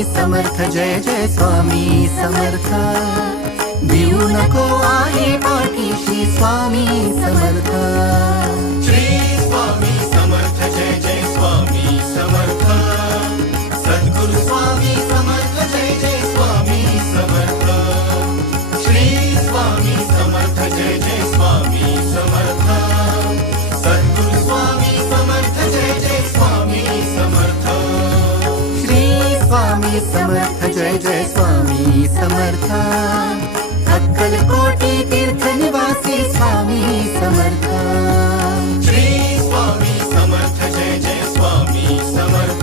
स्वामी समर्थ, जय जय स्वामी समर्थ। भिवू नको आहे पाठीशी स्वामी समर्थ। श्री स्वामी समर्थ, जय जय स्वामी समर्थ। सद्गुरु स्वामी समर्थ, जय जय स्वामी समर्थ। श्री स्वामी समर्थ, जय जय स्वामी समर्थ। सद्गुरु स्वामी समर्थ, जय जय स्वामी समर्थ। श्री स्वामी समर्थ, जय जय स्वामी समर्थ। अक्कलकोटी तीर्थ निवासी स्वामी समर्थ।